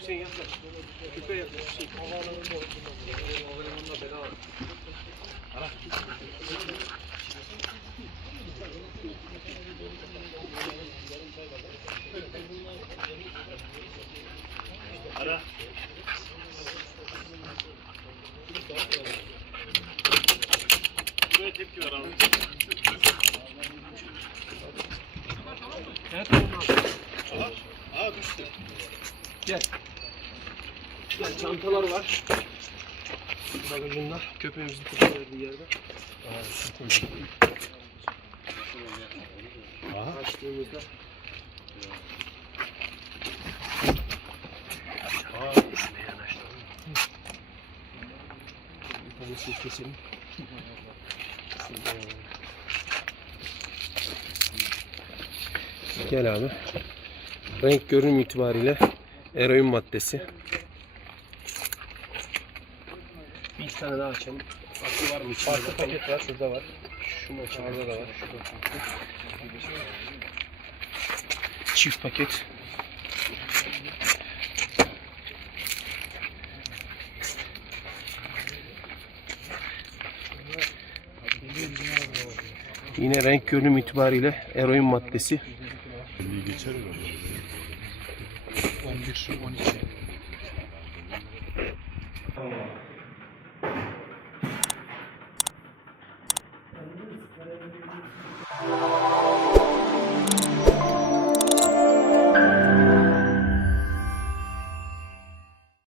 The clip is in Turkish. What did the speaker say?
Hüseyin yaklaş. Küpe yaklaş. Havaalanında bedava. Ara. Ara. Buraya tepki ver abi. Evet tamam abi. Aha düştü. Gel. Gel çantalar var. Bagajında köpeğimizin kurtardığı yerde. Aha. Açtığımızda. Şuraya yanaştıralım. Bir tanesini keselim. Gel abi. Renk görünüm itibariyle eroin maddesi. Bir iki tane daha açalım. Farklı var mı? Farklı paket var. Şurada var. Şunu açalım. Orada da var. Şurada farklı. Çift paket. Yine renk görünüm itibariyle eroin maddesi. 50'yi geçer mi? 11, 12.